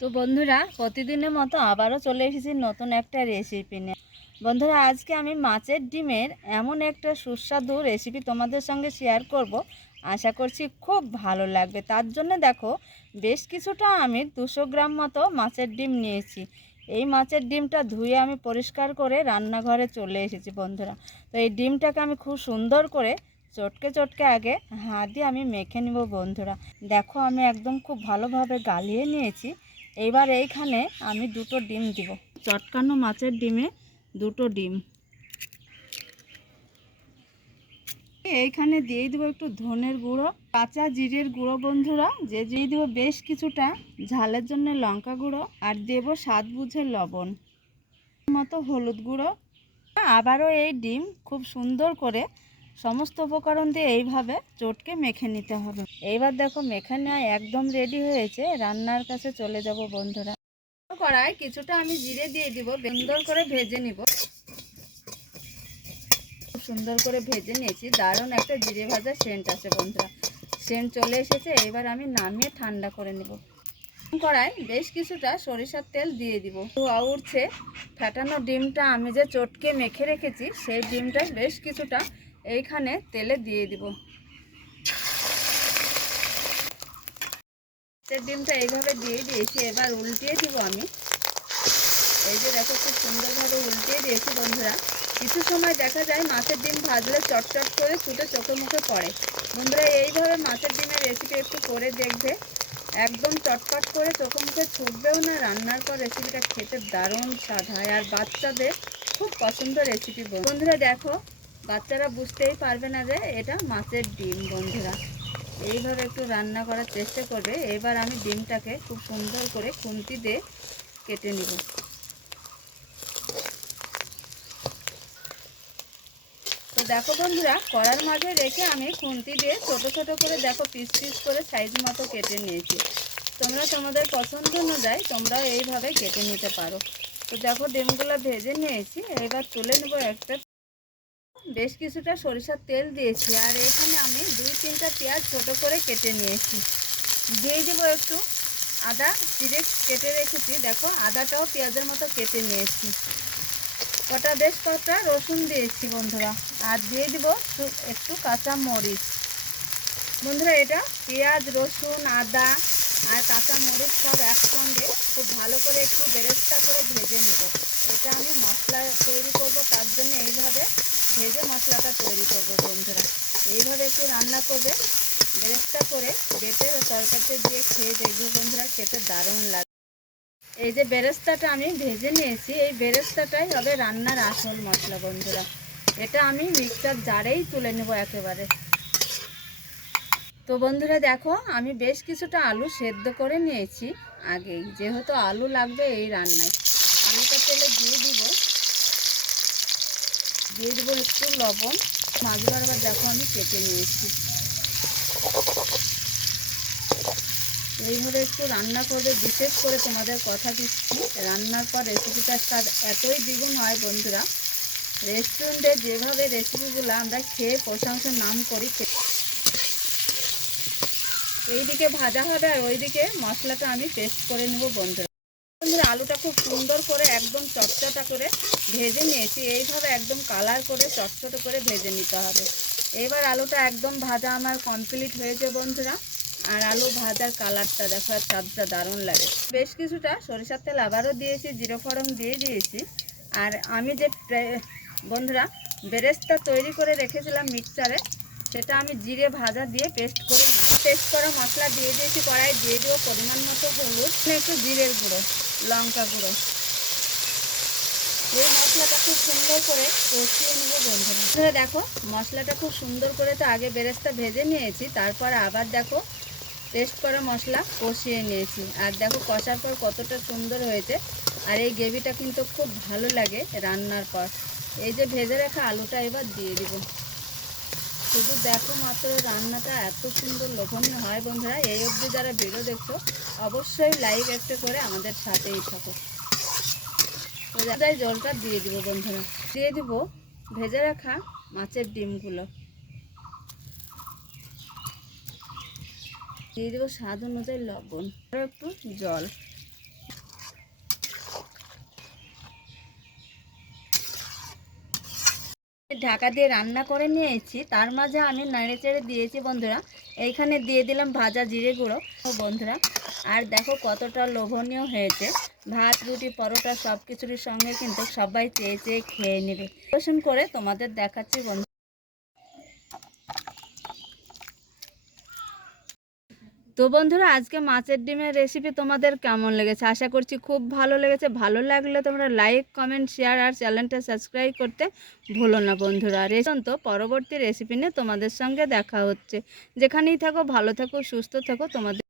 তো বন্ধুরা, প্রতিদিনের মতো আবারও চলে এসেছি নতুন একটা রেসিপি নিয়ে। বন্ধুরা, আজকে আমি মাছের ডিমের এমন একটা সুস্বাদু রেসিপি তোমাদের সঙ্গে শেয়ার করব। আশা করছি খুব ভালো লাগবে। তার জন্য দেখো, বেশ কিছুটা আমি 200 গ্রাম মতো মাছের ডিম নিয়েছি। এই মাছের ডিমটা ধুয়ে আমি পরিষ্কার করে রান্নাঘরে চলে এসেছি বন্ধুরা। তো এই ডিমটাকে আমি খুব সুন্দর করে চটকে চটকে আগে হাত দিয়ে আমি মেখে নিব বন্ধুরা। দেখো, আমি একদম খুব ভালোভাবে গালিয়ে নিয়েছি। এবার এইখানে আমি 2টো ডিম দিব। চটকানো মাছের ডিমে 2টো ডিম। এইখানে দিয়ে দেবো একটু ধনের গুঁড়ো, কাঁচা জিরের গুঁড়ো বন্ধুরা, যে দিয়ে দেবো বেশ কিছুটা ঝালের জন্য লঙ্কা গুঁড়ো, আর দেব স্বাদ বুঝে লবণ, মতো হলুদ গুঁড়ো। আবারও এই ডিম খুব সুন্দর করে সমস্ত উপকরণ দিয়ে এইভাবে চটকে মেখে নিতে হবে। এইবার দেখো, মেখে নেওয়া একদম রেডি হয়েছে। রান্নার কাছে চলে যাব বন্ধুরা। কড়াই কিছুটা আমি জিরে দিয়ে দিব, সুন্দর করে ভেজে নিব। সুন্দর করে ভেজে নিয়েছি, দারুণ একটা জিরে ভাজা সেন্ট আছে বন্ধুরা। সেন্ট চলে এসেছে। এবার আমি নামিয়ে ঠান্ডা করে নেব। কড়াই বেশ কিছুটা সরিষার তেল দিয়ে দিব। ধোয়া উঠছে। ফাটানো ডিমটা আমি যে চটকে মেখে রেখেছি, সেই ডিমটা বেশ কিছুটা এইখানে তেলে দিয়ে দিব। ডিমটা এইভাবে দিয়ে দিয়েছি। এবার উল্টিয়ে দিব আমি। এই যে দেখো, খুব সুন্দরভাবে উল্টিয়ে দিয়েছি বন্ধুরা। কিছু সময় দেখা যায় মাছের ডিম ভাজলে চটচট করে ছুটে চোখে মুখে পড়ে। বন্ধুরা, এইভাবে মাছের ডিমের রেসিপি একটু করে দেখবে, একদম চটপট করে চোখে মুখে ছুটবেও না। রান্নার পর রেসিপিটা খেতে দারুণ স্বাদ হয়, আর বাচ্চাদের খুব পছন্দ রেসিপি। বন্ধুরা দেখো, বাচ্চারা বুঝতেই পারবে না যে এটা মাছের ডিম বন্ধুরা। এইভাবে একটু রান্না করার চেষ্টা করবে। এবার আমি ডিমটাকে খুব সুন্দর করে খুন্তি দিয়ে কেটে নিব। তো দেখো বন্ধুরা, কড়ার মাঝে রেখে আমি খুন্তি দিয়ে ছোট ছোট করে দেখো পিস পিস করে সাইজ মতো কেটে নিয়েছি। তোমরা তোমাদের পছন্দ অনুযায়ী তোমরাও এইভাবে কেটে নিতে পারো। তো দেখো, ডিমগুলো ভেজে নিয়েছি। এবার তুলে নেবো একটা। বেশ কিছুটা সরিষার তেল দিয়েছি, আর এখানে আমি 2-3টা পেঁয়াজ ছোট করে কেটে নিয়েছি। দিয়ে দেবো একটু আদা চিড়ে কেটে রেখেছি। দেখো, আদাটাও পেঁয়াজের মতো কেটে নিয়েছি। বেশ কটা রসুন দিয়েছি বন্ধুরা, আর দিয়ে দিব একটু কাঁচা মরিচ। বন্ধুরা, এটা পেঁয়াজ, রসুন, আদা আর কাঁচা মরিচ সব একসঙ্গে খুব ভালো করে একটু বেরেস্তা করে ভেজে নেব। এটা আমি মশলা তৈরি করব, তার জন্য এইভাবে ভেজে মশলাটা তৈরি করব বন্ধুরা। এইভাবে একটু রান্না করবে, বেরেস্তা করে বেটে তরকারিতে দিয়ে খেয়ে দেখবে বন্ধুরা, খেতে দারুণ লাগে। এই যে বেরেস্তাটা আমি ভেজে নিয়েছি, এই বেরেস্তাটাই হবে রান্নার আসল মশলা বন্ধুরা। এটা আমি মিক্সচার জারেই তুলে নেব একেবারে। তো বন্ধুরা দেখো, আমি বেশ কিছুটা আলু সেদ্ধ করে নিয়েছি আগেই, যেহেতু আলু লাগবে এই রান্নায়। আলুটা তেলে দিয়ে দিব একটু লবণ। মাছ বরাবর দেখো আমি কেটে নিয়েছি। এইভাবে একটু রান্না করবে। বিশেষ করে তোমাদের কথা দিচ্ছি, রান্নার পর রেসিপিটার স্বাদ এতই দ্বিগুণ হয় বন্ধুরা। রেস্টুরেন্টে যেভাবে রেসিপিগুলো আমরা খেয়ে প্রশংসার নাম করি, এইদিকে ভাজা হবে আর ওইদিকে মশলাটা আমি পেস্ট করে নেব বন্ধুরা। আলুটা খুব সুন্দর করে একদম চটচটা করে ভেজে নিয়েছি। এইভাবে একদম কালার করে চটচট করে ভেজে নিতে হবে। এবার আলুটা একদম ভাজা আমার কমপ্লিট হয়েছে বন্ধুরা। আর আলু ভাজার কালারটা দেখো, আর স্বাদটা দারুণ লাগে। বেশ কিছুটা সরিষার তেল আবারও দিয়েছি, জিরে ফোড়ন দিয়ে দিয়েছি। আর আমি যে বন্ধুরা বেরেস্তা তৈরি করে রেখেছিলাম মিক্সচারে, সেটা আমি জিরে ভাজা দিয়ে পেস্ট করা মশলা দিয়ে দিয়েছি। কড়াই দিয়ে দেবো পরিমাণ মতো হলুদ, একটু জিরের গুঁড়ো, লঙ্কা গুঁড়ো। এই মশলাটা খুব সুন্দর করে কষিয়ে নেব বন্ধুরা। দেখো, মশলাটা খুব সুন্দর করে তো আগে বেরেস্তা ভেজে নিয়েছি, তারপর আবার দেখো পেস্ট করা মশলা কষিয়ে নিয়েছি। আর দেখো কষার পর কতটা সুন্দর হয়েছে। আর এই গ্রেভিটা কিন্তু খুব ভালো লাগে রান্নার পর। এই যে ভেজে রাখা আলুটা এবার দিয়ে দিব। শুধু দেখো মাত্র, রান্নাটা এত সুন্দর লোভনীয় হয় বন্ধুরা। এই অবধি যারা ভিডিও দেখছো, অবশ্যই লাইক একটা করে আমাদের সাথেই থাকো। তো যাই জলটা দিয়ে দিব বন্ধুরা। দিয়ে দিব ভেজে রাখা মাছের ডিমগুলো, দিয়ে দেবো স্বাদ অনুযায়ী লবণ, আর একটু জল। ঢাকা দিয়ে রান্না করে নিয়েছি, তার মাঝে আমি নেড়ে চেড়ে দিয়েছি বন্ধুরা। এইখানে দিয়ে দিলাম ভাজা জিরে গুঁড়ো বন্ধুরা। আর দেখো কতটা লোভনীয় হয়েছে, ভাত রুটি পরোটা সব কিছুর সঙ্গে কিন্তু সবাই চেয়ে চেয়ে খেয়ে নেবে। পরিবেশন করে তোমাদের দেখাচ্ছি বন্ধু। তো বন্ধুরা, আজকে মাছের ডিমের রেসিপি তোমাদের কেমন লেগেছে? আশা করছি খুব ভালো লেগেছে। ভালো লাগলে তোমরা লাইক কমেন্ট শেয়ার আর চ্যানেলটা সাবস্ক্রাইব করতে ভুলো না বন্ধুরা। আর তো পরবর্তী রেসিপি নিয়ে তোমাদের সঙ্গে দেখা হচ্ছে। যেখানেই থাকো ভালো থাকো সুস্থ থাকো। তোমাদের